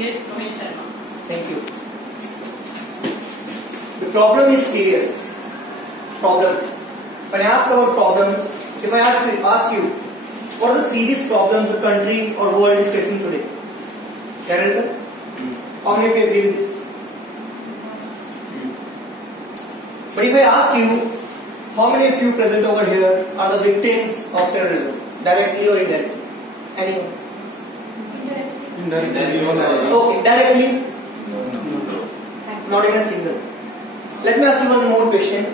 CS Sharma. Thank you. The problem is serious. Problem. When I ask about problems, if I ask you, what are the serious problems the country or world is facing today? Terrorism? How many of you agree with this? But if I ask you, how many of you present over here are the victims of terrorism, directly or indirectly? Anyone? Indirectly. Okay, directly? No. Not even a single. Let me ask you one more question.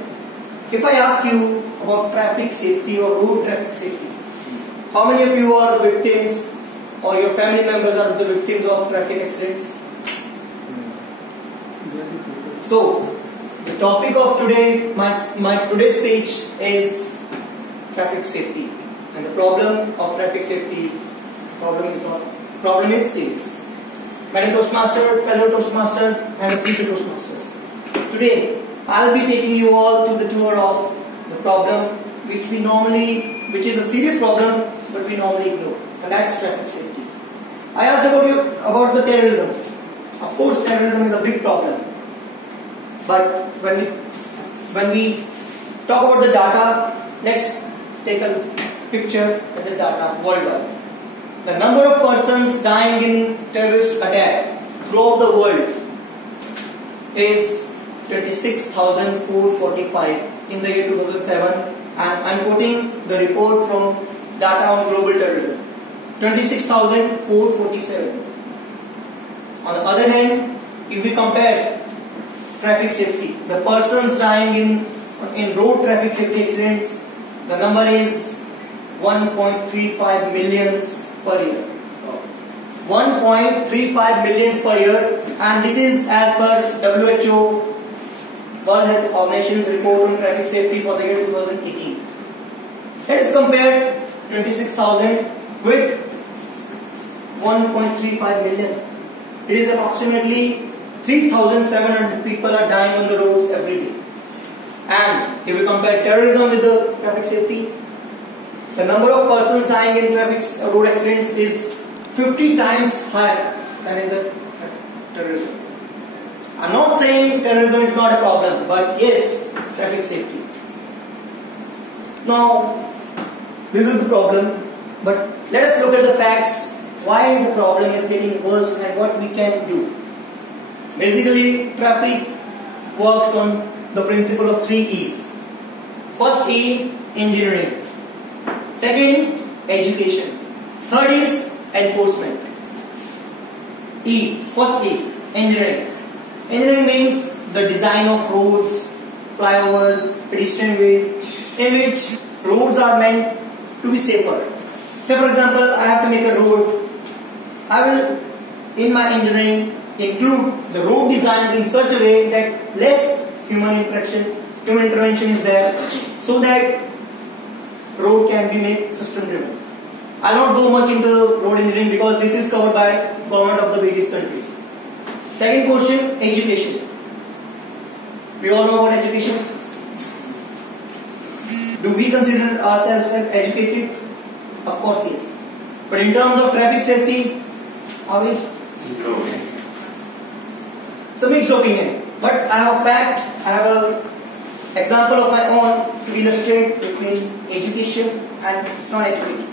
If I ask you about traffic safety or road traffic safety, how many of you are the victims or your family members are the victims of traffic accidents? So, the topic of today, my today's speech is traffic safety, and the problem of traffic safety. Problem is serious. Madam Toastmaster, fellow Toastmasters, and future Toastmasters. Today, I'll be taking you all to the tour of the problem which is a serious problem, but we normally ignore, and that's traffic safety. I asked about the terrorism. Of course, terrorism is a big problem. But when we talk about the data, let's take a picture of the data worldwide. The number of persons dying in terrorist attack throughout the world is 26,445 in the year 2007, and I'm quoting the report from Data on Global Terrorism. 26,447. On the other hand, if we compare traffic safety, the persons dying in road traffic safety accidents, the number is 1.35 millions per year. 1.35 millions per year, and this is as per WHO, World Health Organization's report on traffic safety for the year 2018. Let us compare 26,000 with 1.35 million. It is approximately 3,700 people are dying on the roads every day. And if we compare terrorism with the traffic safety, the number of persons dying in road accidents is 50 times higher than in the terrorism. I'm not saying terrorism is not a problem, but yes, traffic safety. Now, this is the problem, but let us look at the facts, why the problem is getting worse and what we can do. Basically, traffic works on the principle of 3 E's. First E, engineering. Second, education. Third is enforcement. First E, engineering. Engineering means the design of roads, flyovers, pedestrian ways, in which roads are meant to be safer. Say for example, I have to make a road. I will, in my engineering, include the road designs in such a way that less human intervention is there, so that road can be made system driven. I will not go much into road engineering because this is covered by government of the various countries. Second question, education. We all know about education. Do we consider ourselves as educated? Of course, yes. But in terms of traffic safety, are we? No. It's a mixed opinion. But I have a fact, I have an example of my own to illustrate between education and non-education.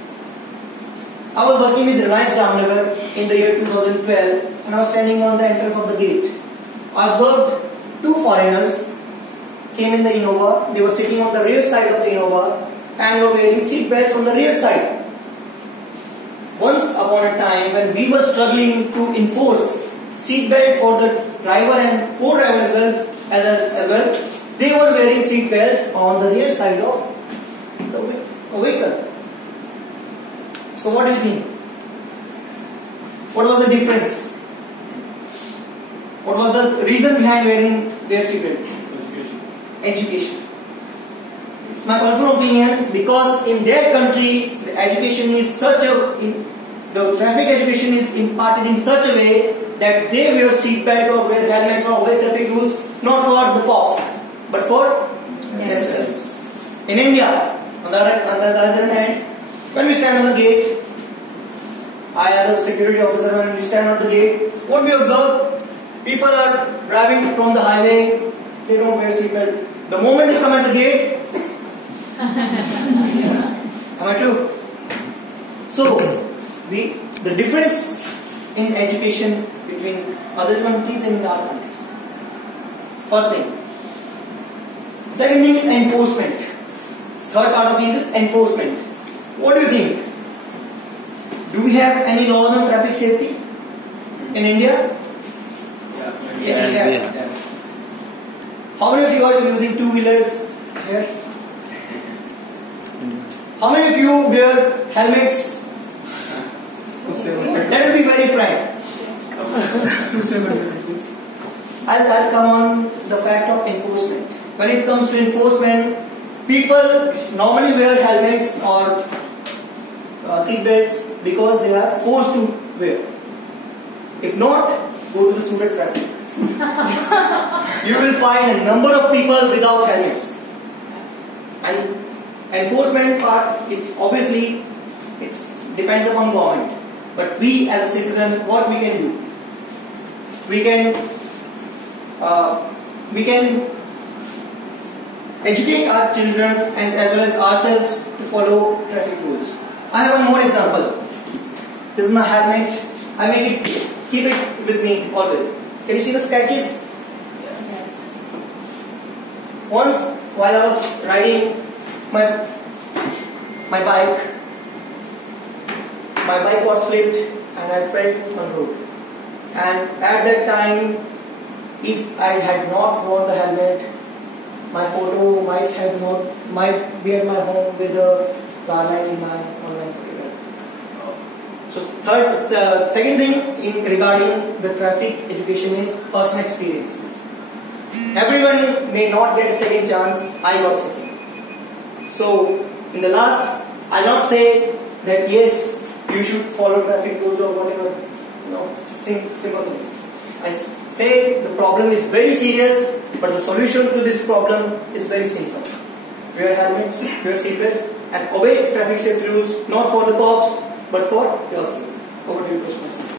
I was working with Reliance Jamnagar in the year 2012, and I was standing on the entrance of the gate. I observed 2 foreigners came in the Innova. They were sitting on the rear side of the Innova and were wearing seat belts on the rear side. Once upon a time, when we were struggling to enforce seat belt for the driver and co-driver as well, they were wearing seat belts on the rear side of the vehicle. So what do you think? What was the difference? What was the reason behind wearing their seat belts? Education. It's my personal opinion, because in their country the education is the traffic education is imparted in such a way that they wear seat belt or wear helmets or obey traffic rules not for the cops but for themselves. In India, on the other hand, when we stand on the gate, I as a security officer, when we stand on the gate, what we observe, people are driving from the highway, they don't wear seatbelt. The moment they come at the gate, am I true? So, the difference in education between other countries and our countries. First thing. Second thing is enforcement. Third part of this is enforcement. What do you think? Do we have any laws on traffic safety in India? Yes, we have. Yeah. How many of you are using two-wheelers here? How many of you wear helmets? Let us be very frank. I'll come on the fact of enforcement. When it comes to enforcement, people normally wear helmets or seat belts because they are forced to wear. If not, go to the Surat traffic. You will find a number of people without helmets. And enforcement part is obviously it depends upon government. But we as a citizen, what we can do? We can educate our children and as well as ourselves to follow traffic rules. I have one more example. This is my helmet. I make it, keep it with me always. Can you see the scratches? Yes. Once while I was riding my bike got slipped and I fell on the road. And at that time, if I had not worn the helmet, my photo might be at my home with a garland in my online photograph. So second thing regarding the traffic education is personal experiences. Everyone may not get a second chance. I got second. So in the last, I'll not say that yes, you should follow traffic rules or whatever. No, simple things. I say the problem is very serious, but the solution to this problem is very simple. Wear helmets, wear seatbelts, and obey traffic safety rules, not for the cops, but for yourselves. Over to you, Toastmasters.